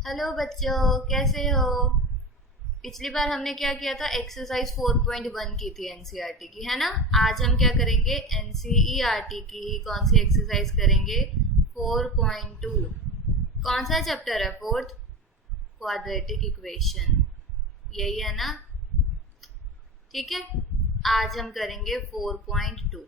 Hello बच्चों, कैसे हो। पिछली बार हमने क्या किया था, एक्सरसाइज 4.1 की थी एनसीईआरटी की, है ना। आज हम क्या करेंगे, एनसीईआरटी की ही कौन सी एक्सरसाइज करेंगे, 4.2। कौन सा चैप्टर है, फोर्थ, क्वाड्रेटिक इक्वेशन, यही है ना। ठीक है, आज हम करेंगे 4.2।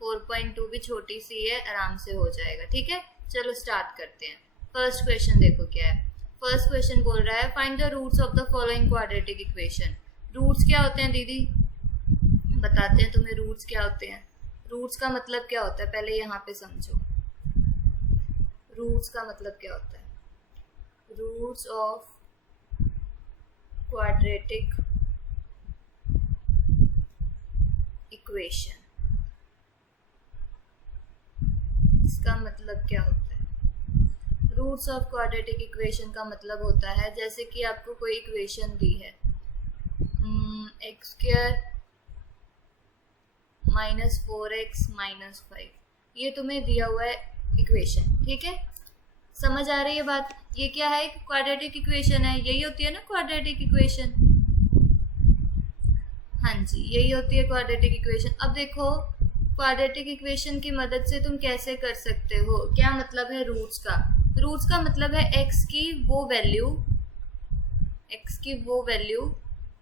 4.2 भी छोटी सी है, आराम से हो जाएगा। ठीक है, चलो स्टार्ट करते हैं। फर्स्ट क्वेश्चन देखो क्या है। फर्स्ट क्वेश्चन बोल रहा है, find the roots of the following quadratic equation. Roots क्या होते हैं दीदी, बताते हैं तुम्हें रूट्स क्या होते हैं। रूट्स का मतलब क्या होता है, पहले यहाँ पे समझो। रूट्स का मतलब क्या होता है, रूट्स ऑफ क्वाड्रेटिक इक्वेशन, इसका मतलब क्या होता है। रूट्स ऑफ क्वाड्रेटिक इक्वेशन का मतलब होता है, जैसे कि आपको कोई इक्वेशन दी है, x square minus 4x minus 5, ये तुम्हें दिया हुआ है इक्वेशन। ठीक है, समझ आ रही है बात। ये क्या है, क्वाड्रेटिक इक्वेशन है, यही होती है ना क्वाड्रेटिक इक्वेशन। हाँ जी, यही होती है क्वाड्रेटिक इक्वेशन। अब देखो, क्वाड्रेटिक इक्वेशन की मदद से तुम कैसे कर सकते हो, क्या मतलब है रूट्स का। रूट्स का मतलब है एक्स की वो वैल्यू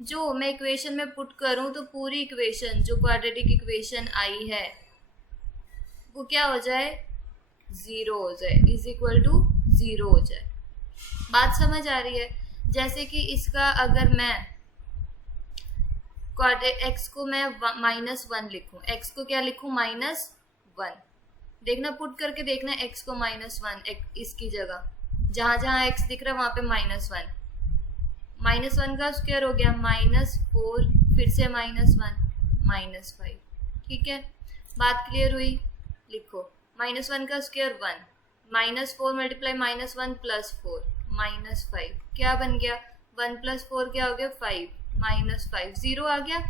जो मैं इक्वेशन में पुट करूं, तो पूरी इक्वेशन जो क्वाड्रेटिक इक्वेशन आई है वो क्या हो जाए, जीरो हो जाए, इज इक्वल टू जीरो हो जाए। बात समझ आ रही है। जैसे कि इसका अगर मैं एक्स को मैं -1 लिखूं, एक्स को क्या लिखूं, -1। देखना, पुट करके देखना एक्स को -1, इसकी जगह जहां जहां एक्स दिख रहा है वहां पे -1। -1 का स्क्वायर हो गया -4, फिर से -1 -5। ठीक है, बात क्लियर हुई। लिखो, -1 का स्क्वायर 1, -4 मल्टीप्लाई -1 प्लस 4 -5, क्या बन गया, 1 प्लस 4 क्या हो गया, 5 -5, जीरो आ गया।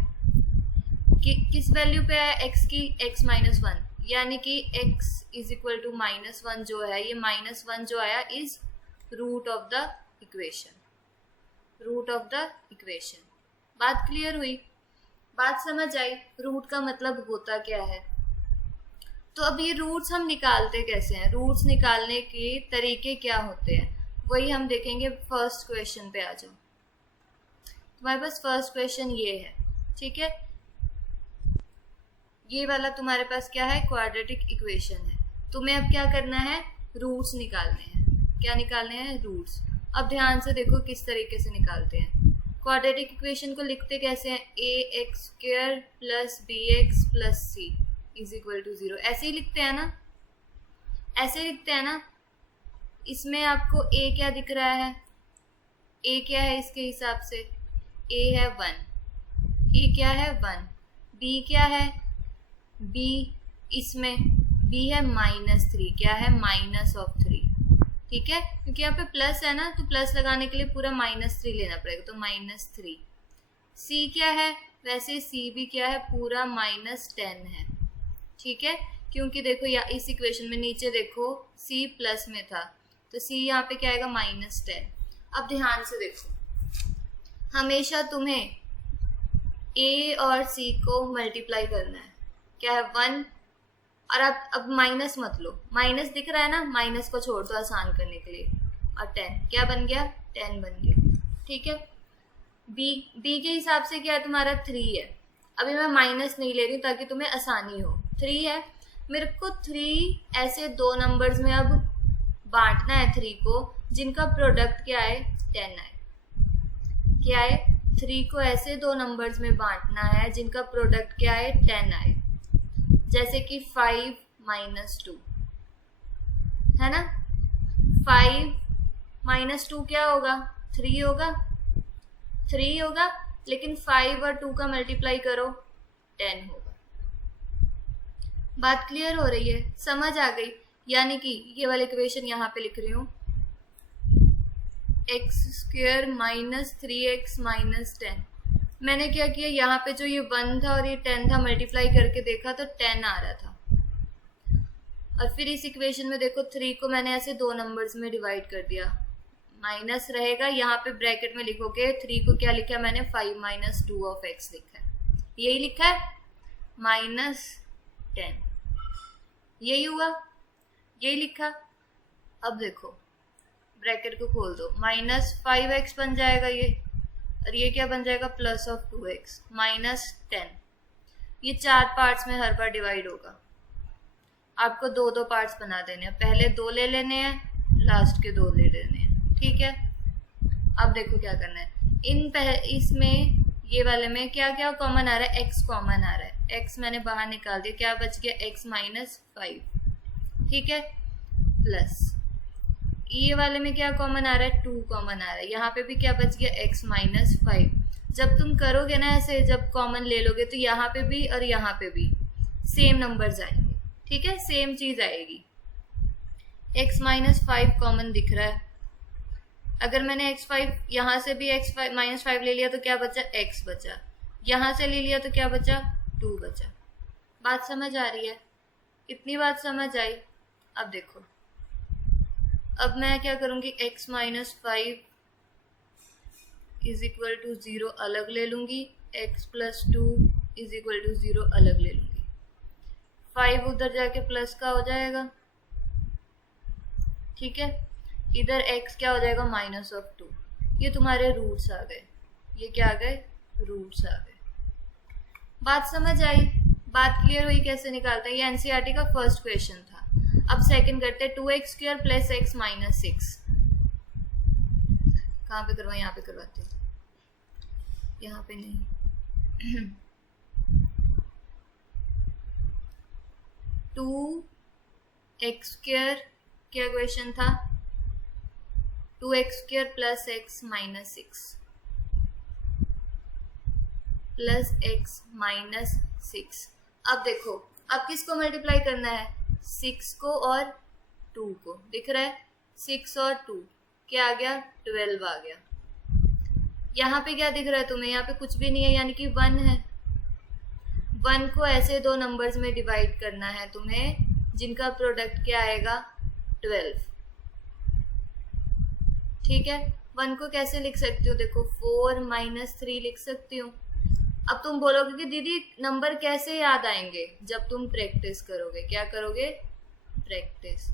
किस वैल्यू पे आया एक्स की, x -1, यानी कि x इज इक्वल टू -1 जो है, ये -1 जो आया is root of the equation, root of the equation. बात क्लियर हुई, बात समझ आई, रूट का मतलब होता क्या है। तो अब ये रूट्स हम निकालते कैसे हैं, रूट्स निकालने के तरीके क्या होते हैं, वही हम देखेंगे। फर्स्ट क्वेश्चन पे आ जाओ। तुम्हारे पास फर्स्ट क्वेश्चन ये है, ठीक है। ये वाला तुम्हारे पास क्या है, क्वाड्रेटिक इक्वेशन है। तुम्हें अब क्या करना है, रूट्स निकालने हैं। क्या निकालने हैं, रूट्स। अब ध्यान से देखो किस तरीके से निकालते हैं। क्वाड्रेटिक इक्वेशन को लिखते कैसे हैं, ax² plus bx plus c is equal to 0, ऐसे ही लिखते हैं ना, ऐसे लिखते हैं ना। इसमें आपको a क्या दिख रहा है, a क्या है इसके हिसाब से, a है 1, a क्या है 1, b क्या है, b, इसमें b है -3, क्या है, -3। ठीक है, क्योंकि यहाँ पे प्लस है ना, तो प्लस लगाने के लिए पूरा -3 लेना पड़ेगा, तो -3। c क्या है, वैसे c भी क्या है, पूरा -10 है। ठीक है, क्योंकि देखो या इस इक्वेशन में नीचे देखो c प्लस में था, तो c यहाँ पे क्या आएगा, -10। अब ध्यान से देखो, हमेशा तुम्हें a और c को मल्टीप्लाई करना है, क्या है 1, और अब माइनस मत लो, माइनस दिख रहा है ना, माइनस को छोड़ दो आसान करने के लिए, और 10 क्या बन गया, 10 बन गया। ठीक है, b के हिसाब से क्या है तुम्हारा, 3 है। अभी मैं माइनस नहीं ले रही हूँ ताकि तुम्हें आसानी हो, 3 है। मेरे को 3 ऐसे दो नंबर्स में अब बांटना है 3 को, जिनका प्रोडक्ट क्या है, 10 आए। क्या है, 3 को ऐसे दो नंबर्स में बांटना है जिनका प्रोडक्ट क्या है, 10 आए। जैसे कि 5 -2 है ना, 5 -2 क्या होगा, 3 होगा, 3 होगा, लेकिन 5 और 2 का मल्टीप्लाई करो 10 होगा। बात क्लियर हो रही है, समझ आ गई। यानी कि ये वाली इक्वेशन यहाँ पे लिख रही हूँ, x² -3x -10। मैंने क्या किया, यहाँ पे जो ये 1 था और ये 10 था, मल्टीप्लाई करके देखा तो 10 आ रहा था। और फिर इस इक्वेशन में देखो 3 को मैंने ऐसे दो नंबर्स में डिवाइड कर दिया, माइनस रहेगा, यहाँ पे ब्रैकेट में लिखोगे 3 को क्या लिखा है मैंने 5 माइनस 2 ऑफ x लिखा है, यही लिखा है माइनस 10, यही हुआ, यही लिखा। अब देखो ब्रैकेट को खोल दो, माइनस 5x बन जाएगा ये, और ये क्या बन जाएगा प्लस ऑफ 2x माइनस 10। ये 4 पार्ट्स में हर बार डिवाइड होगा, आपको 2-2 पार्ट्स बना देने हैं, पहले 2 ले लेने हैं, लास्ट के 2 ले लेने हैं, ठीक है। अब देखो क्या करना है, इसमें ये वाले में क्या क्या कॉमन आ रहा है, x कॉमन आ रहा है, x मैंने बाहर निकाल दिया, क्या बच गया x माइनस 5, ठीक है, प्लस ये वाले में क्या कॉमन आ रहा है 2 कॉमन आ रहा है, यहाँ पे भी क्या बच गया x माइनस 5। जब तुम करोगे ना ऐसे, जब कॉमन ले लोगे तो यहाँ पे भी और यहाँ पे भी सेम नंबर्स आएंगे, ठीक है, सेम चीज आएगी। x माइनस 5 कॉमन दिख रहा है, अगर मैंने x5 यहाँ से भी x5 माइनस 5 ले लिया तो क्या बचा x बचा, यहाँ से ले लिया तो क्या बचा 2 बचा। बात समझ आ रही है, इतनी बात समझ आई। अब देखो, अब मैं क्या करूँगी, x minus 5 is equal to 0 अलग ले लूँगी, x plus 2 is equal to 0 अलग ले लूँगी, 5 उधर जाके प्लस का हो जाएगा, ठीक है, इधर x क्या हो जाएगा माइनस ऑफ 2। ये तुम्हारे रूट्स आ गए, ये क्या आ गए रूट्स आ गए। बात समझ आई, बात क्लियर हुई कैसे निकालते हैं, ये एनसीईआरटी का फर्स्ट क्वेश्चन था। अब सेकंड करते हैं, 2x square plus x minus 6। कहाँ पे करवाएं, यहाँ पे करवाते हैं, यहाँ पे नहीं। 2x स्क्वायर क्या क्वेश्चन था, 2x square plus x minus 6 plus x minus 6। अब देखो, अब किसको मल्टीप्लाई करना है, 6 को और 2 को, दिख रहा है 6 और 2 क्या आ गया 12 आ गया। यहाँ पे क्या दिख रहा है तुम्हें, यहाँ पे कुछ भी नहीं है, यानी कि 1 है। 1 को ऐसे 2 नंबर्स में डिवाइड करना है तुम्हें जिनका प्रोडक्ट क्या आएगा 12, ठीक है। 1 को कैसे लिख सकती हो, देखो 4 माइनस 3 लिख सकती हूँ। अब तुम बोलोगे कि दीदी नंबर कैसे याद आएंगे, जब तुम प्रैक्टिस करोगे, क्या करोगे प्रैक्टिस,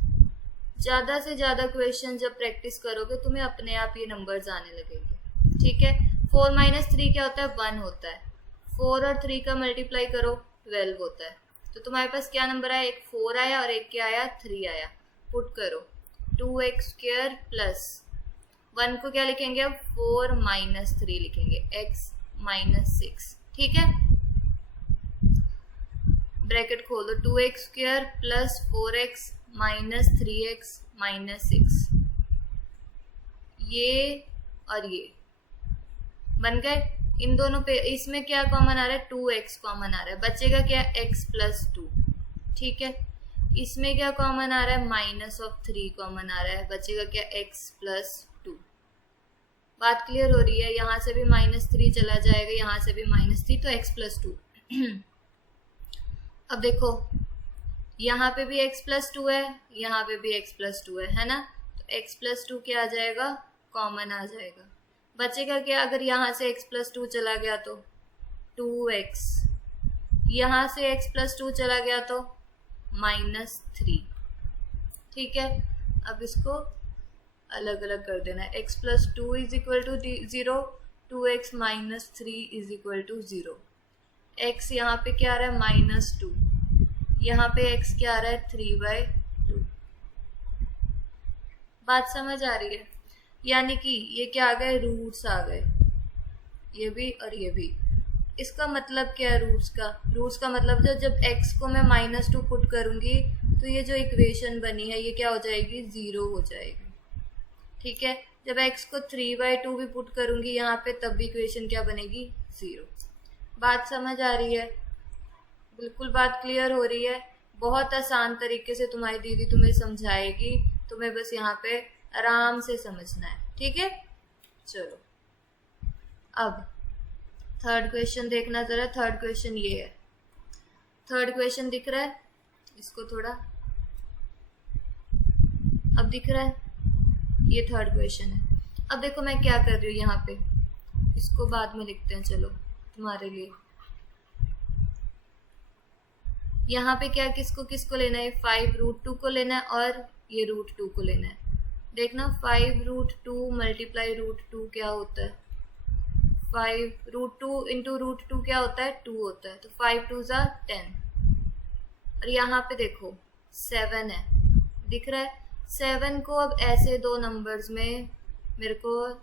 ज्यादा से ज्यादा क्वेश्चन जब प्रैक्टिस करोगे तुम्हें अपने आप ये नंबर्स आने लगेंगे, ठीक है। 4 माइनस 3 क्या होता है 1 होता है, 4 और 3 का मल्टीप्लाई करो 12 होता है। तो तुम्हारे पास क्या नंबर आया, एक 4 आया और एक क्या आया 3 आया। पुट करो 2x स्क्वायर प्लस 1 को क्या लिखेंगे अब 4 माइनस 3 लिखेंगे, x माइनस 6, ठीक है। ब्रैकेट खोल दो, 2x square plus 4x minus 3x minus 6, ये और ये बन गए। इन दोनों पे इसमें क्या कॉमन आ रहा है 2x कॉमन आ रहा है, बचेगा क्या x प्लस 2, ठीक है। इसमें क्या कॉमन आ रहा है माइनस ऑफ 3 कॉमन आ रहा है, बचेगा क्या x प्लस 2। बात क्लियर हो रही है, यहाँ से भी माइनस 3 चला जाएगा, यहाँ से भी माइनस 3, तो x प्लस 2। अब देखो यहाँ पे भी x प्लस 2 है, यहाँ पे भी x प्लस 2 है ना, तो x प्लस 2 क्या आ जाएगा कॉमन आ जाएगा। बचेगा क्या, अगर यहाँ से x प्लस 2 चला गया तो 2x, यहाँ से x प्लस 2 चला गया तो माइनस 3, ठीक है। अब इसको अलग अलग कर देना है, x plus 2 is equal to 0, 2x minus 3 is equal to 0। x यहाँ पे क्या आ रहा है माइनस 2, यहाँ पे x क्या आ रहा है 3/2। बात समझ आ रही है, यानी कि ये क्या आ गए रूट्स आ गए, ये भी और ये भी। इसका मतलब क्या है रूट्स का, रूट्स का मतलब जब x को मैं माइनस 2 पुट करूंगी तो ये जो इक्वेशन बनी है ये क्या हो जाएगी 0 हो जाएगी, ठीक है। जब x को 3/2 भी पुट करूंगी यहाँ पे तब भी इक्वेशन क्या बनेगी 0। बात समझ आ रही है, बिल्कुल बात क्लियर हो रही है। बहुत आसान तरीके से तुम्हारी दीदी तुम्हें समझाएगी, तुम्हें बस यहाँ पे आराम से समझना है, ठीक है। चलो अब थर्ड क्वेश्चन देखना जरा। थर्ड क्वेश्चन ये है, थर्ड क्वेश्चन दिख रहा है, इसको थोड़ा अब दिख रहा है, ये थर्ड क्वेश्चन है। अब देखो मैं क्या कर रही हूँ यहाँ पे, इसको बाद में लिखते हैं चलो तुम्हारे लिए। यहाँ पे क्या किसको किसको लेना है, 5√2 को लेना है और ये √2 को लेना है। देखना 5√2 मल्टीप्लाई √2 क्या होता है, 5√2 इंटू √2 क्या होता है, 2 होता है, तो 5 2 ज़ा 10। और यहाँ पे देखो 7 है, दिख रहा है। 7 को अब ऐसे दो नंबर्स में मेरे को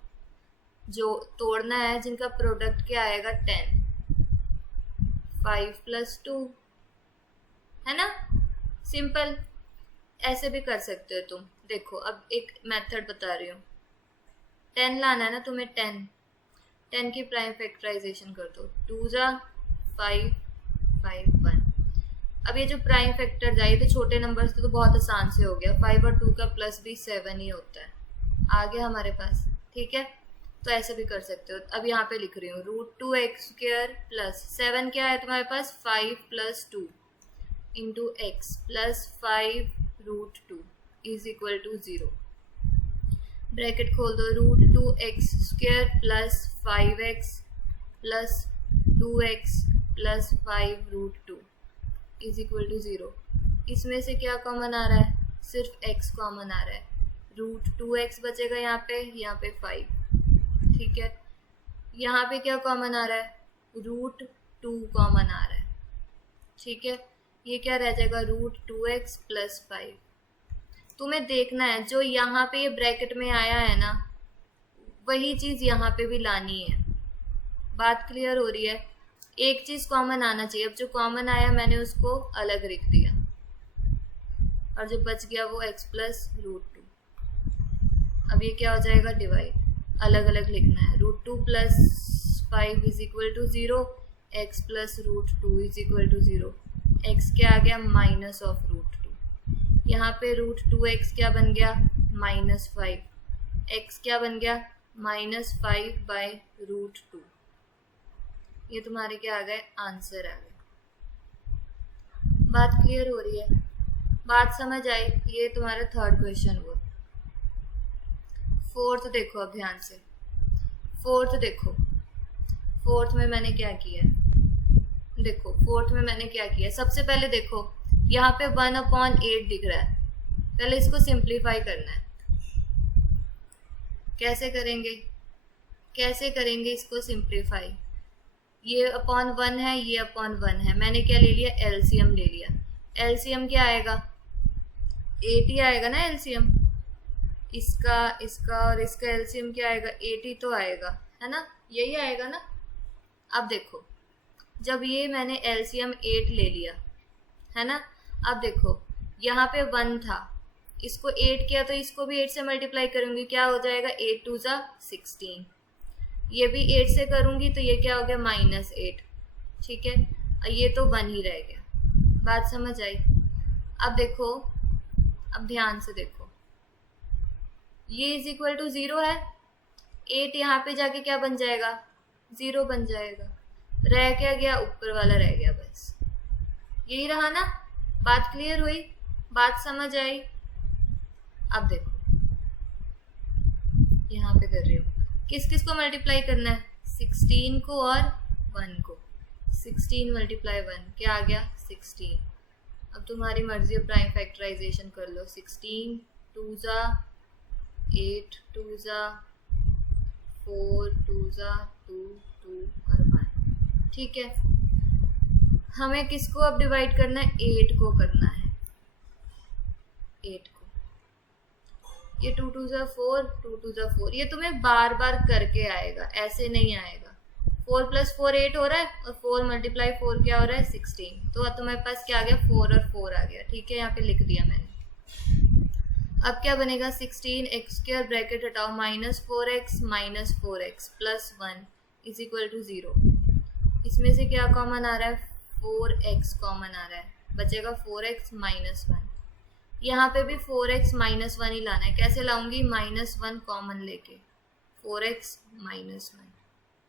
जो तोड़ना है जिनका प्रोडक्ट क्या आएगा 10, 5 + 2 है ना, सिंपल। ऐसे भी कर सकते हो तुम। देखो अब एक मेथड बता रही हूँ, 10 लाना है ना तुम्हें, 10 की प्राइम फैक्टराइजेशन कर दो, 2 ज़ा 5 5 1। अब ये जो प्राइम फैक्टर जाए तो छोटे नंबर से तो बहुत आसान से हो गया, 5 और 2 का प्लस भी 7 ही होता है, आ गया हमारे पास। ठीक है, तो ऐसे भी कर सकते हो। अब यहाँ पे लिख रही हूँ √2x² प्लस 7 क्या है तुम्हारे पास, 5 + 2 into x plus 5√2 is equal to 0। Bracket खोल दो, √2x² plus 5x plus 2x plus 5√2 is equal to 0। इसमें से क्या कॉमन आ रहा है, सिर्फ x कॉमन आ रहा है, √2x बचेगा यहाँ पे 5। ठीक है, यहाँ पे क्या कॉमन आ रहा है, √2 कॉमन आ रहा है। ठीक है, ये क्या रह जाएगा, √2x प्लस 5। तुम्हें देखना है जो यहाँ पे ये ब्रैकेट में आया है ना, वही चीज़ यहाँ पे भी लानी है। बात क्लियर हो रही है, एक चीज़ कॉमन आना चाहिए। अब जो कॉमन आया मैंने उसको अलग लिख दिया और जो बच गया वो x प्लस √2। अब ये क्या हो जाएगा, डिवाइड, अलग अलग लिखना है। √2 + 5 is equal to 0, x plus √2 is equal to 0। x क्या आ गया, माइनस ऑफ √2। यहाँ पे √2x क्या बन गया, -5। x क्या बन गया, -5/√2। ये तुम्हारे क्या आ गए, आंसर आ गए। बात क्लियर हो रही है, बात समझ आई। ये तुम्हारा थर्ड क्वेश्चन हुआ। फोर्थ देखो अब ध्यान से, फोर्थ देखो, फोर्थ में मैंने क्या किया है, देखो फोर्थ में मैंने क्या किया। सबसे पहले देखो यहाँ पे 1/8 दिख रहा है, पहले इसको सिंप्लीफाई करना है। कैसे करेंगे इसको सिंप्लीफाई, ये अपॉन 1 है, ये अपॉन 1 है, मैंने क्या ले लिया, एलसीएम ले लिया। एलसीएम क्या आएगा, 8 ही आएगा ना एलसीएम, इसका और इसका एलसीएम क्या आएगा, 8 ही तो आएगा, है ना, यही आएगा ना। अब देखो जब ये मैंने एलसीएम 8 ले लिया है ना, अब देखो यहाँ पे 1 था, इसको 8 किया तो इसको भी 8 से मल्टीप्लाई करूंगी, क्या हो जाएगा, 8 2 ज़ा 16। ये भी 8 से करूंगी तो ये क्या हो गया, -8। ठीक है, ये तो 1 ही रह गया। बात समझ आई। अब देखो, अब ध्यान से देखो, ये इज इक्वल टू 0 है, 8 यहाँ पे जाके क्या बन जाएगा, 0 बन जाएगा। रह क्या गया, ऊपर वाला रह गया, बस यही रहा ना। बात क्लियर हुई, बात समझ आई। अब देखो यहाँ पे कर रही हूँ, किस किस को मल्टीप्लाई करना है, 16 को और 1 को। 16 × 1 क्या आ गया, 16। अब तुम्हारी मर्जी है, प्राइम फैक्टराइजेशन कर लो। 16 2 ज़ा 8 2 ज़ा 4 2 ज़ा 2 2 और 1। ठीक है, हमें किसको अब डिवाइड करना है, 8 को करना है, 8 को। ये 2 2 ज़ा 4 2 2 ज़ा 4, ये तुम्हें बार बार करके आएगा, ऐसे नहीं आएगा। 4 + 4 8 हो रहा है और 4 × 4 क्या हो रहा है, 16। तो अब तुम्हारे पास क्या आ गया, 4 और 4 आ गया। ठीक है, यहाँ पे लिख दिया मैंने। अब क्या बनेगा, 16x² ब्रैकेट हटाओ, -4x -4x plus 1 is equal to 0। इसमें से क्या कॉमन आ रहा है, 4x कॉमन आ रहा है, बचेगा 4x -1। यहाँ पे भी 4x -1 ही लाना है। कैसे लाऊंगी, -1 कॉमन लेके, 4x -1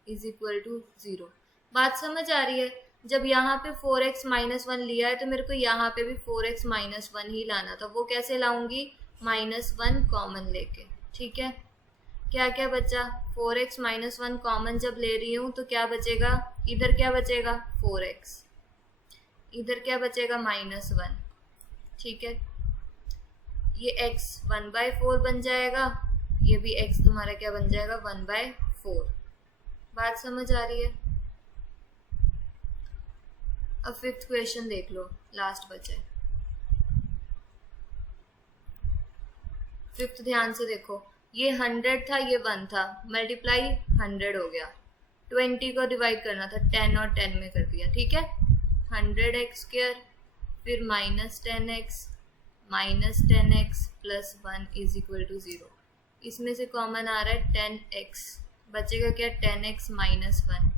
इज इक्वल टू 0। बात समझ आ रही है। जब यहाँ पे 4x -1 लिया है तो मेरे को यहाँ पे भी 4x -1 ही लाना था। वो कैसे लाऊंगी, -1 कॉमन लेके। ठीक है, क्या क्या बचा, 4x माइनस 1 कॉमन जब ले रही हूँ तो क्या बचेगा, इधर क्या बचेगा 4x, इधर क्या बचेगा -1, ठीक है। ये x 1/4 बन जाएगा, ये भी x तुम्हारा क्या बन जाएगा 1/4। बात समझ आ रही है। अब 5th क्वेश्चन देख लो, लास्ट बचा है। 5th ध्यान से देखो, ये 100 था, ये 1 था, मल्टीप्लाई 100 हो गया, 20 को डिवाइड करना था, 10 और 10 में कर दिया, ठीक है। 100x², फिर -10x plus 1 is equal to 0। इसमें से कॉमन आ रहा है 10x, बचेगा क्या 10x माइनस 1।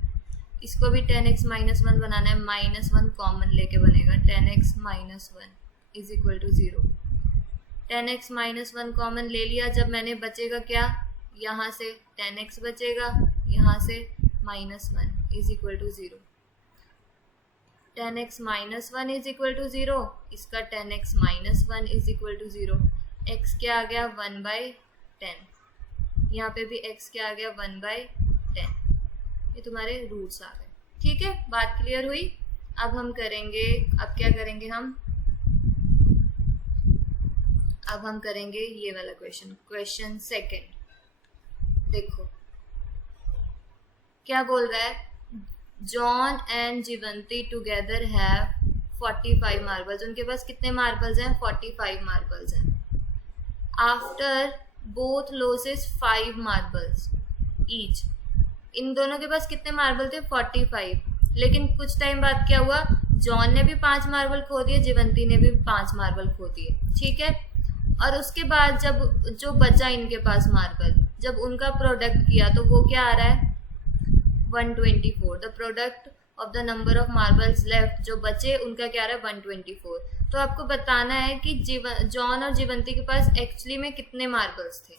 इसको भी 10x माइनस 1 बनाना है, -1 कॉमन लेके बनेगा 10x minus 1 is equal to 0। 10x minus 1 common ले लिया जब मैंने, बचेगा क्या, यहाँ से 10x बचेगा, यहाँ से -1 is equal to 0। 10x minus 1 is equal to 0, इसका 10x minus 1 is equal to 0। x क्या आ गया 1/10, यहाँ पे भी x क्या आ गया 1/10। ये तुम्हारे रूट्स आ गए, ठीक है। बात क्लियर हुई। अब हम करेंगे, अब क्या करेंगे अब हम करेंगे ये वाला क्वेश्चन 2। देखो क्या बोल रहा है, John and Jeevanti together have 45 marbles. उनके पास कितने मार्बल्स हैं, 45 मार्बल्स हैं। After both losses 5 marbles each. इन दोनों के पास कितने मार्बल थे, 45। लेकिन कुछ टाइम बाद क्या हुआ, जॉन ने भी 5 मार्बल खो दिए, जीवंती ने भी 5 मार्बल खो दिए, ठीक है। और उसके बाद जब जो बचा इनके पास मार्बल, जब उनका प्रोडक्ट किया तो वो क्या आ रहा है 124। The product of the number of marbles left, जो बचे उनका क्या आ रहा है 124। तो आपको बताना है कि जॉन और जीवंती के पास एक्चुअली में कितने मार्बल्स थे।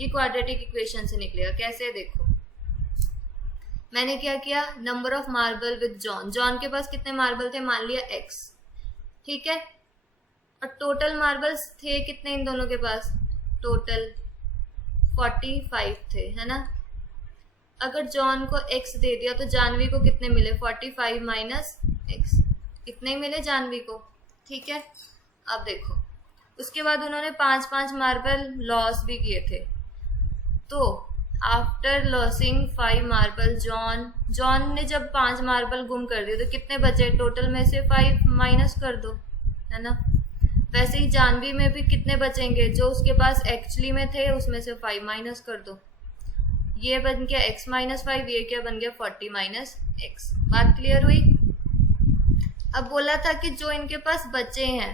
ये क्वाड्रेटिक इक्वेशन से निकलेगा। कैसे, देखो मैंने क्या किया, number of marble with John के पास कितने मार्बल थे, मान लिया x, ठीक है। और टोटल मार्बल्स थे कितने इन दोनों के पास, टोटल 45 थे, है ना। अगर जॉन को x दे दिया तो जानवी को कितने मिले, 45 माइनस x, कितने मिले जानवी को, ठीक है। अब देखो उसके बाद उन्होंने 5 मार्बल लॉस भी किए थे। तो आफ्टर लॉसिंग 5 मार्बल, जॉन ने जब 5 मार्बल गुम कर दिए तो कितने बचे, टोटल में से 5 माइनस कर दो, है ना। वैसे ही जानवी में भी कितने बचेंगे, जो उसके पास एक्चुअली में थे उसमें से 5 माइनस कर दो। ये बन गया x माइनस 5, ये क्या बन गया 40 माइनस x। बात क्लियर हुई। अब बोला था कि जो इनके पास बचे हैं,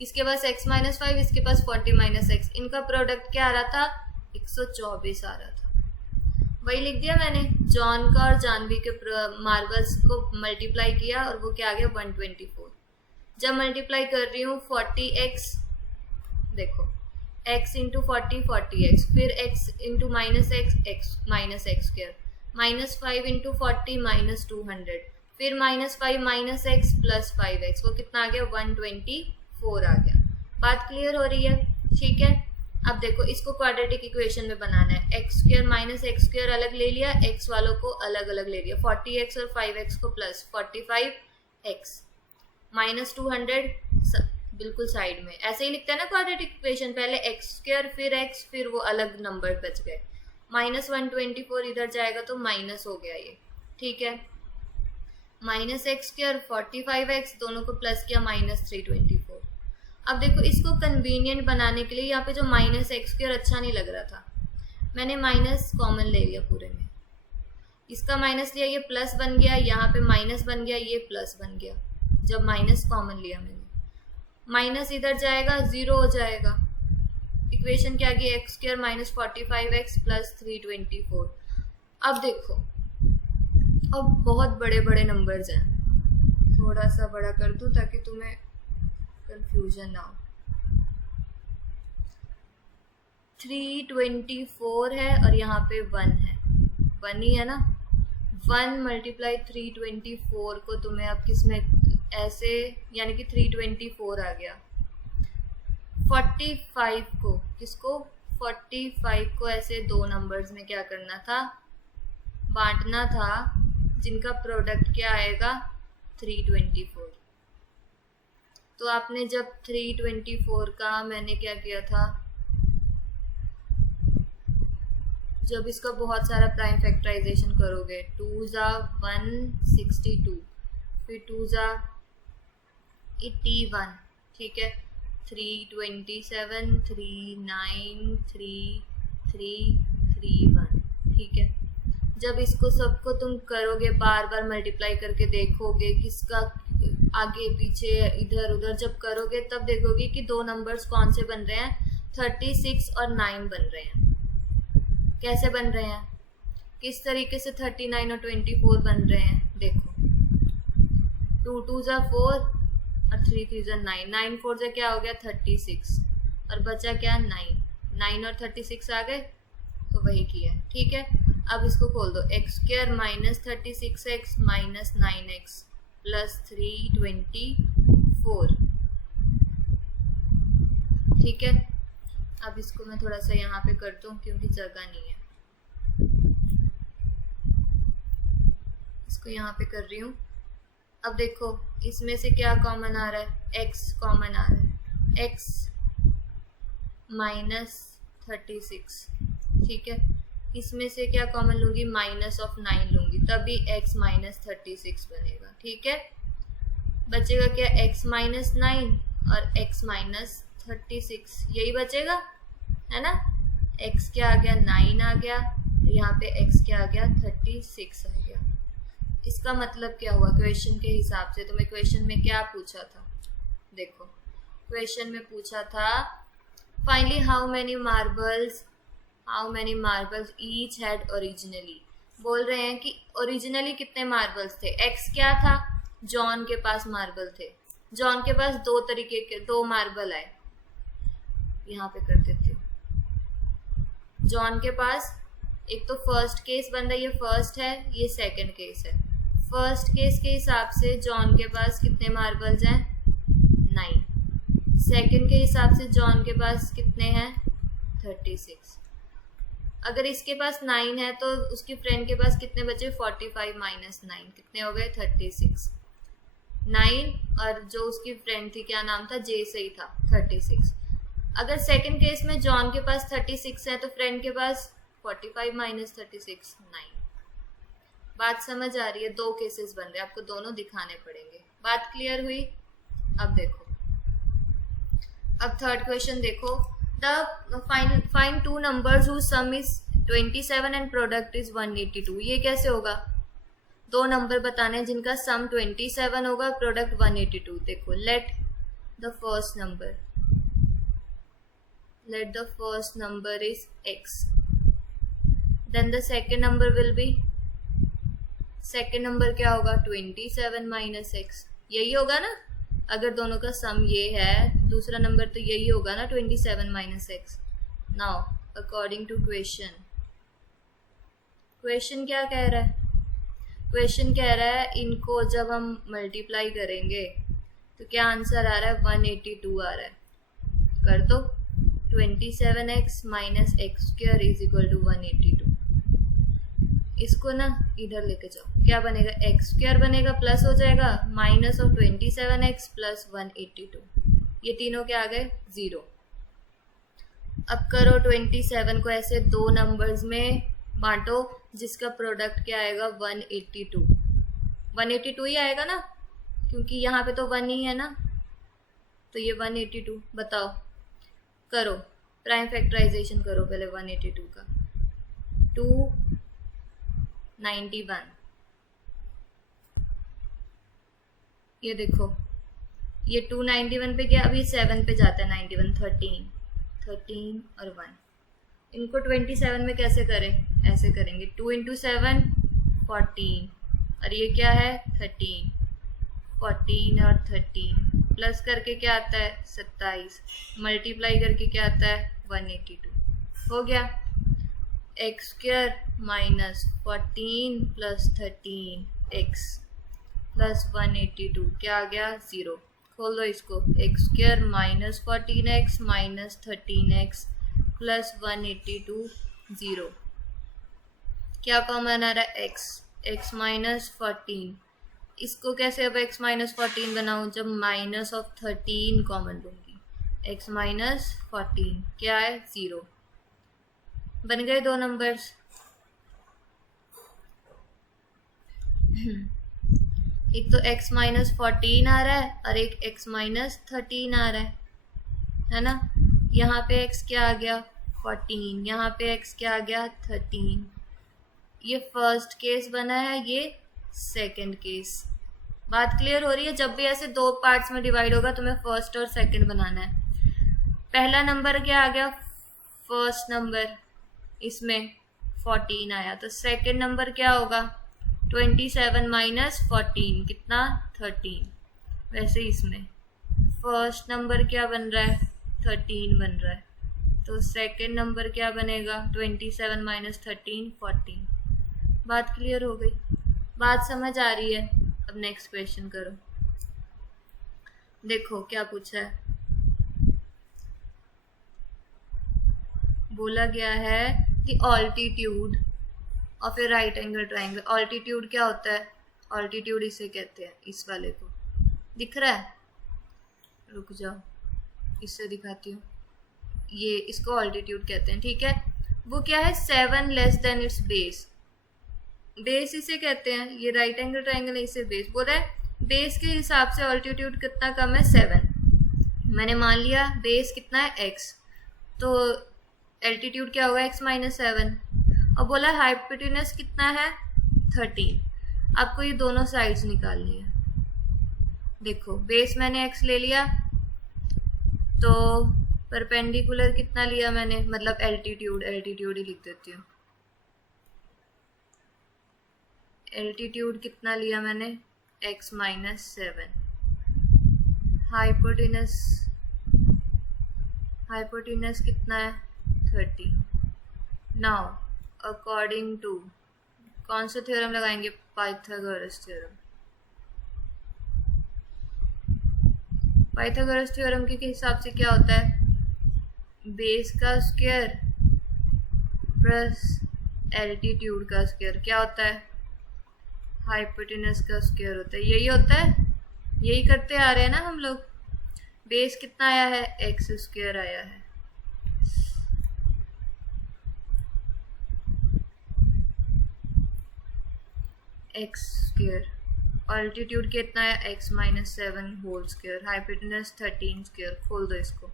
इसके पास x माइनस 5, इसके पास 40 माइनस x, इनका प्रोडक्ट क्या आ रहा था 124 आ रहा था। वही लिख दिया मैंने, जॉन का और जानवी के मार्बल्स को मल्टीप्लाई किया और वो क्या आ गया 124। जब मल्टीप्लाई कर रही हूँ 40x, देखो x इंटू 40x, फिर x into minus x minus x², -5 into 40 -200, फिर -5 माइनस x प्लस 5x, वो कितना आ गया 124 आ गया। बात क्लियर हो रही है, ठीक है। अब देखो इसको क्वाड्रेटिक इक्वेशन में बनाना है, x² माइनस x² अलग ले लिया, x वालों को अलग अलग ले लिया, 40x और 5x को प्लस 45x -200 बिल्कुल साइड में। ऐसे ही लिखते हैं ना क्वाड्रेटिक इक्वेशन, पहले x² फिर x, फिर वो अलग नंबर बच गए, -124 इधर जाएगा तो माइनस हो गया ये, ठीक है। -x² 45x दोनों को प्लस किया -324। अब देखो इसको कन्वीनियंट बनाने के लिए यहाँ पे जो -x² अच्छा नहीं लग रहा था, मैंने माइनस कॉमन ले लिया पूरे में, इसका माइनस लिया, ये प्लस बन गया, यहाँ पे माइनस बन गया, ये प्लस बन गया। जब माइनस कॉमन लिया मैंने, माइनस इधर जाएगा 0 हो जाएगा। इक्वेशन क्या आ गई, x² माइनस 45x प्लस 324। अब देखो अब बहुत बड़े बड़े नंबर्स हैं, थोड़ा सा बड़ा कर दूं ताकि तुम्हें कंफ्यूजन ना हो। 324 है और यहाँ पे 1 है, 1 ही है ना। 1 मल्टीप्लाई 324 को तुम्हें अब किसमें ऐसे, यानी कि 324 आ गया। 45 को, किसको 45 को ऐसे दो नंबर्स में क्या करना था, बांटना था, जिनका प्रोडक्ट क्या आएगा 324। तो आपने जब 324 का मैंने क्या किया था, जब इसका बहुत सारा प्राइम फैक्टराइजेशन करोगे, 2 ज़ा 162, फिर 2 ज़ा 81, ठीक है, 327, 39, 3, 3, 3, 1, ठीक है। जब इसको सबको तुम करोगे, बार बार मल्टीप्लाई करके देखोगे किसका आगे पीछे इधर उधर जब करोगे, तब देखोगे कि दो नंबर्स कौन से बन रहे हैं, 36 और 9 बन रहे हैं। कैसे बन रहे हैं, किस तरीके से 39 और 24 बन रहे हैं, देखो 2 2 ज़ा 4 और 3 3 ज़ा 9, 9 4 ज़ा क्या हो गया 36 और बचा क्या 9, 9 और 36 आ गए, तो वही किया, ठीक है। अब इसको खोल दो, x² minus 36x minus 9x plus 324, ठीक है। अब इसको मैं थोड़ा सा यहाँ पे करता हूँ क्योंकि जगह नहीं है, इसको यहाँ पे कर रही हूँ। अब देखो इसमें से क्या कॉमन आ रहा है, x कॉमन आ रहा है, x माइनस 36, ठीक है। इसमें से क्या कॉमन लूंगी, माइनस ऑफ 9 लूंगी, तभी x माइनस 36 बनेगा, ठीक है। बचेगा क्या, x माइनस 9 और x माइनस 36, यही बचेगा, है ना। x क्या आ गया 9 आ गया, यहाँ पे x क्या आ गया 36 आ गया। इसका मतलब क्या हुआ क्वेश्चन के हिसाब से, तुम्हें क्वेश्चन में क्या पूछा था, देखो क्वेश्चन में पूछा था finally how many marbles each had originally. बोल रहे हैं कि ओरिजिनली कितने मार्बल्स थे, x क्या था, जॉन के पास मार्बल थे, जॉन के पास दो तरीके के दो मार्बल आए, यहाँ पे कर देती हूँ। जॉन के पास एक तो फर्स्ट केस बन रहा है, ये फर्स्ट है, ये सेकंड केस है। फर्स्ट केस के हिसाब से जॉन के पास कितने मार्बल्स हैं 9, सेकंड के हिसाब से जॉन के पास कितने हैं 36। अगर इसके पास 9 है तो उसकी फ्रेंड के पास कितने बचे, 45 माइनस 9 कितने हो गए 36, 9 और जो उसकी फ्रेंड थी क्या नाम था, जे से ही था 36। अगर सेकंड केस में जॉन के पास 36 है तो फ्रेंड के पास 45 माइनस 36 9। बात समझ आ रही है, दो केसेस बन रहे हैं, आपको दोनों दिखाने पड़ेंगे। बात क्लियर हुई। अब देखो, अब थर्ड क्वेश्चन देखो, the find two numbers whose sum is 27 and product is 182। ये कैसे होगा, दो नंबर बताने हैं जिनका सम 27 होगा, प्रोडक्ट 182। देखो let the first number is x, then the second number will be, second number क्या होगा 27 माइनस x, यही होगा ना। अगर दोनों का सम ये है, दूसरा नंबर तो यही होगा ना 27 minus x। Now according to question क्या कह रहा है, क्वेश्चन कह रहा है इनको जब हम मल्टीप्लाई करेंगे तो क्या आंसर आ रहा है 182 आ रहा है। कर दो, 27x minus x² is equal to 182। इसको ना इधर लेके जाओ, क्या बनेगा x² बनेगा, प्लस हो जाएगा माइनस ऑफ 27x प्लस 182, ये तीनों क्या आ गए 0। अब करो 27 को ऐसे दो नंबर्स में बांटो जिसका प्रोडक्ट क्या आएगा 182 ही आएगा ना, क्योंकि यहाँ पे तो 1 ही है ना, तो ये 182। बताओ, करो प्राइम फैक्टराइजेशन करो पहले 182 का, 291, ये देखो ये 291 पे गया, अभी 7 पे जाता है 91, 13 और 1। इनको 27 में कैसे करें, ऐसे करेंगे 2 इंटू 7 14 और ये क्या है 13, 14 और 13 प्लस करके क्या आता है 27, मल्टीप्लाई करके क्या आता है 182। हो गया x² minus 14 plus 13x plus 182 क्या आ गया 0। खोल दो इसको, x² minus 14x minus 13x plus 182 0। क्या कॉमन आ रहा है? x minus 14। इसको कैसे अब x माइनस 14 बनाऊँ? जब माइनस ऑफ 13 कॉमन लूँगी। x माइनस 14 क्या है? 0। बन गए दो नंबर्स। एक तो x माइनस 14 आ रहा है और एक x माइनस 13 आ रहा है ना। यहाँ पे x क्या आ गया? 14। यहाँ पे x क्या आ गया? 13। ये फर्स्ट केस बना है, ये सेकंड केस। बात क्लियर हो रही है? जब भी ऐसे दो पार्ट्स में डिवाइड होगा तुम्हें फर्स्ट और सेकंड बनाना है। पहला नंबर क्या आ गया? फर्स्ट नंबर, इसमें 14 आया, तो सेकंड नंबर क्या होगा? 27 माइनस 14 कितना? 13। वैसे इसमें फर्स्ट नंबर क्या बन रहा है? 13 बन रहा है, तो सेकंड नंबर क्या बनेगा? 27 माइनस 13 14। बात क्लियर हो गई? बात समझ आ रही है? अब नेक्स्ट क्वेश्चन करो। देखो क्या पूछा है। बोला गया है कि altitude of A right angle triangle. Altitude क्या होता है? ऑल्टीट्यूड इसे कहते हैं, इस वाले को दिख रहा है? रुक जाओ, इससे दिखाती हूँ। ये इसको ऑल्टीट्यूड कहते हैं, ठीक है। वो क्या है? 7 less than it's base. Base इसे कहते हैं, ये राइट एंगल ट्राइंगल है, इसे बेस बोल रहा है। बेस के हिसाब से ऑल्टीट्यूड कितना कम है? 7। मैंने मान लिया बेस कितना है? x, तो एल्टीट्यूड क्या होगा? x minus 7। और बोला हाइपोटेन्यूज कितना है? 13। आपको ये दोनों साइड्स निकालनी है। देखो बेस मैंने x ले लिया, तो परपेंडिकुलर कितना लिया मैंने? मतलब एल्टीट्यूड ही लिख देती हूँ। एल्टीट्यूड कितना लिया मैंने? x minus 7। हाइपोटेन्यूज कितना है? 30। नाउ अकॉर्डिंग टू कौन सा थ्योरम लगाएंगे? Pythagoras theorem. पाइथागोरस थ्योरम के हिसाब से क्या होता है? बेस का स्क्वायर प्लस एल्टीट्यूड का स्क्वायर क्या होता है? हाइपोटेन्यूज का स्क्वायर होता है। यही होता है, यही करते आ रहे हैं ना हम लोग। बेस कितना आया है? एक्स स्क्वायर आया है। X square. ऑल्टीट्यूड कितना है? X minus 7 whole square. Hypotenuse 13 square. खोल दो इसको।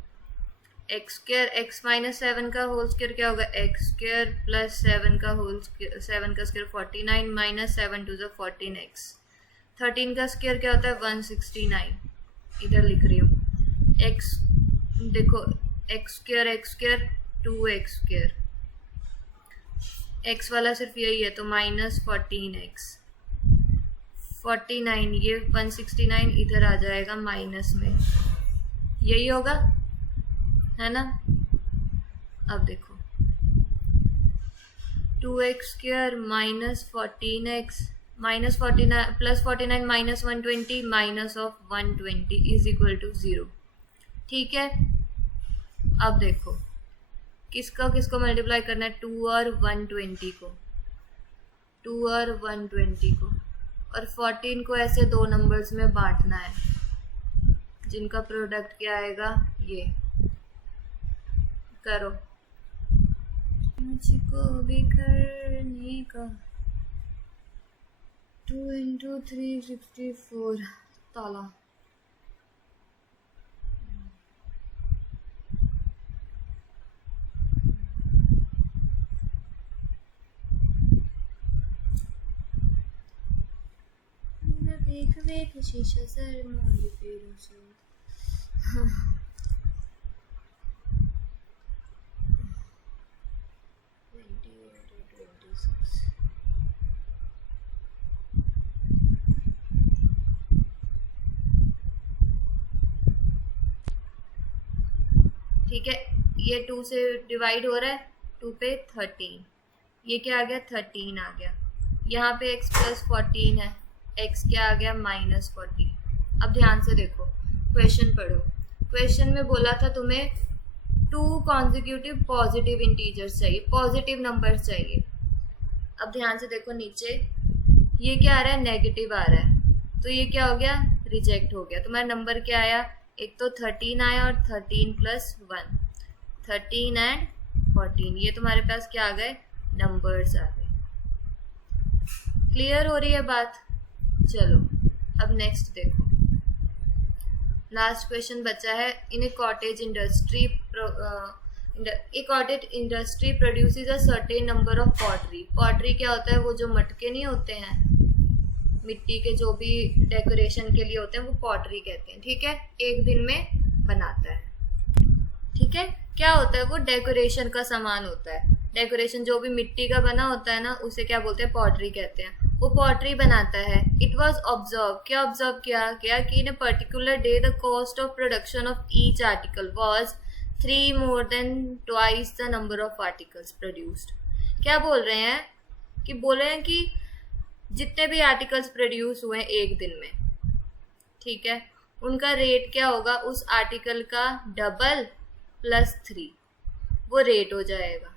एक्स स्क्वायर, एक्स माइनस 7 का होल स्क्वायर क्या होगा? एक्स स्क्वायर प्लस 7 का होल स्क्वायर, 7 का square 49 minus 7 to the 14x। 13 का स्क्वायर क्या होता है? 169। इधर लिख रही हूँ। एक्स देखो, x square 2x square. X वाला सिर्फ यही है, तो माइनस 14x। 49, ये 169 इधर आ जाएगा माइनस में, यही होगा, है ना। अब देखो 2x square minus 14x minus 49 plus 49 minus 120 minus of 120 is equal to 0। ठीक है। अब देखो किसको किसको मल्टीप्लाई करना है? 2 और 120 को, 2 और 120 को, और 14 को ऐसे दो नंबर्स में बांटना है जिनका प्रोडक्ट क्या आएगा? ये करो। मुझको भी करने का 2 × 3 64 ताला। देख शीशा सर मांगे पेड़ों से। ठीक है, ये 2 से डिवाइड हो रहा है, 2 पे 13, ये क्या आ गया? 13 आ गया। यहाँ पे x प्लस 14 है, x क्या आ गया? माइनस 14। अब ध्यान से देखो, क्वेश्चन पढ़ो। क्वेश्चन में बोला था तुम्हें 2 कॉन्जिक्यूटिव पॉजिटिव इंटीजर्स चाहिए, पॉजिटिव नंबर्स चाहिए। अब ध्यान से देखो नीचे, ये क्या आ रहा है, नेगेटिव आ रहा है, तो ये क्या हो गया, रिजेक्ट हो गया। तुम्हारा नंबर क्या आया, एक तो 13 आया और 13 + 1, 13 एंड 14, ये तुम्हारे पास क्या आ गए, नंबर्स आ गए। क्लियर हो रही है बात? चलो अब नेक्स्ट देखो, लास्ट क्वेश्चन बचा है। In a cottage industry produces a certain number of pottery. Pottery क्या होता है, वो जो मटके नहीं होते हैं मिट्टी के, जो भी डेकोरेशन के लिए होते हैं, वो पॉटरी कहते हैं, ठीक है। एक दिन में बनाता है, ठीक है। क्या होता है, वो डेकोरेशन का सामान होता है। डेकोरेशन जो भी मिट्टी का बना होता है ना, उसे क्या बोलते हैं, पॉटरी कहते हैं। वो पॉटरी बनाता है। इट वॉज ऑब्जर्व, क्या ऑब्जर्व किया गया कि in a particular day the cost of production of each article was 3 more than twice the number of articles produced। क्या बोल रहे हैं कि बोल रहे हैं कि जितने भी आर्टिकल्स प्रोड्यूस हुए एक दिन में, ठीक है, उनका रेट क्या होगा, उस आर्टिकल का डबल + 3 वो रेट हो जाएगा,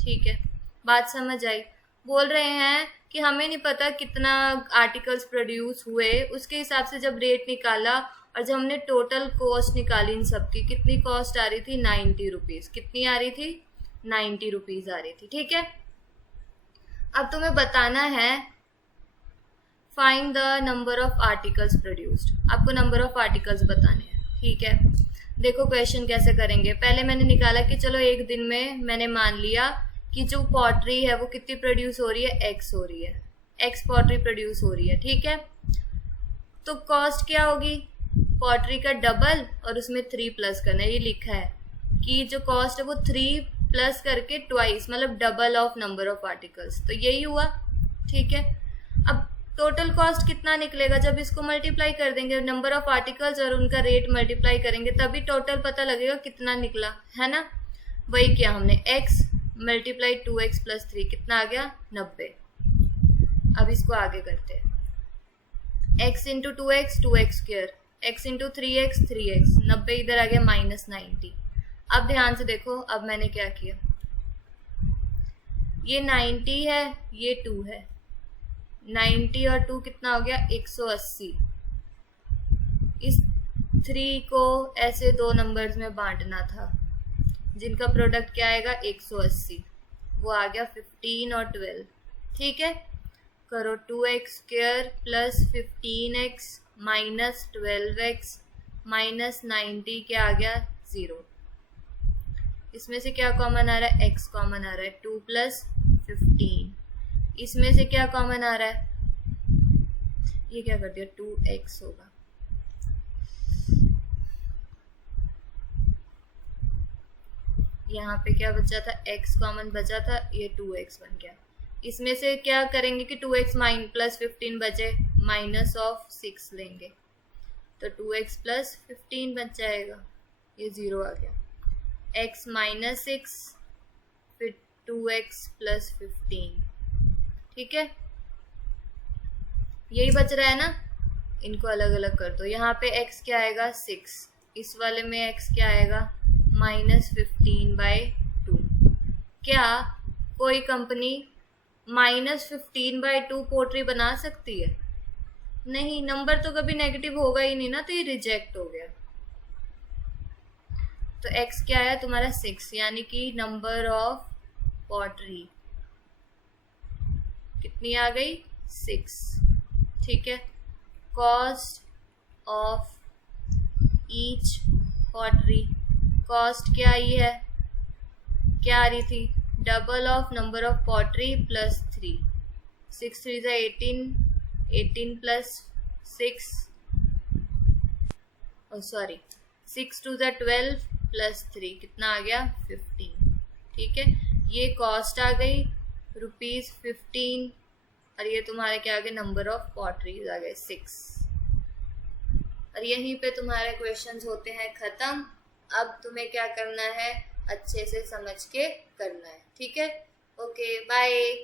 ठीक है। बात समझ आई? बोल रहे हैं कि हमें नहीं पता कितना आर्टिकल्स प्रोड्यूस हुए, उसके हिसाब से जब रेट निकाला और जब हमने टोटल कॉस्ट निकाली इन सब की, कितनी कॉस्ट आ रही थी, 90 रुपीज़। कितनी आ रही थी, 90 रुपीज़ आ रही थी, ठीक है। अब तुम्हें बताना है find the number of articles produced. आपको नंबर ऑफ आर्टिकल्स बताने हैं, ठीक है। देखो क्वेश्चन कैसे करेंगे। पहले मैंने निकाला कि चलो एक दिन में मैंने मान लिया कि जो पॉटरी है वो कितनी प्रोड्यूस हो रही है, एक्स हो रही है, एक्स पॉटरी प्रोड्यूस हो रही है, ठीक है। तो कॉस्ट क्या होगी, पॉटरी का डबल और उसमें 3 प्लस करना है। ये लिखा है कि जो कॉस्ट है वो 3 प्लस करके ट्वाइस, मतलब double of number of articles, तो यही हुआ, ठीक है। अब टोटल कॉस्ट कितना निकलेगा, जब इसको मल्टीप्लाई कर देंगे नंबर ऑफ आर्टिकल्स और उनका रेट मल्टीप्लाई करेंगे, तभी टोटल पता लगेगा कितना निकला, है ना। वही किया हमने, x मल्टीप्लाई 2x + 3 कितना आ गया, 90। अब इसको आगे करते हैं, x × 2x 2x², x × 3x 3x, 90 इधर आ गया -90। अब ध्यान से देखो, अब मैंने क्या किया, ये 90 है, ये 2 है, 90 और 2 कितना हो गया, 180। इस 3 को ऐसे 2 नंबर्स में बांटना था, जिनका प्रोडक्ट क्या आएगा, 180, वो आ गया 15 और 12, ठीक है। करो 2x² + 15x - 12x - 90 क्या आ गया, 0। इसमें से क्या कॉमन आ रहा है, x कॉमन आ रहा है, 2 + 15। इसमें से क्या कॉमन आ रहा है, ये क्या कर दिया, 2x होगा। यहाँ पे क्या बचा था, x कॉमन बचा था, ये 2x बन गया। इसमें से क्या करेंगे कि 2x + 15 बचे, -6 लेंगे, तो 2x + 15 बच जाएगा, ये 0 आ गया। x - 6 फिर 2x + 15, ठीक है। यही बच रहा है ना, इनको अलग अलग कर दो। यहाँ पे x क्या आएगा, 6, इस वाले में x क्या आएगा, -15/2। क्या कोई कंपनी -15/2 पोट्री बना सकती है? नहीं, नंबर तो कभी नेगेटिव होगा ही नहीं ना, तो ये रिजेक्ट हो गया। तो x क्या है तुम्हारा, 6, यानी कि नंबर ऑफ पॉटरी कितनी आ गई, 6, ठीक है। Cost of each pottery, cost क्या आई है, क्या आ रही थी, double of number of pottery + 3, 6 3 = 18, 18 + 6, 6 2 = 12 + 3 कितना आ गया, 15, ठीक है। ये कॉस्ट आ गई ₹15 और ये तुम्हारे क्या आ गए, नंबर ऑफ पॉटरीज आ गए 6। और यहीं पे तुम्हारे क्वेश्चंस होते हैं खत्म। अब तुम्हें क्या करना है, अच्छे से समझ के करना है, ठीक है। Okay, bye.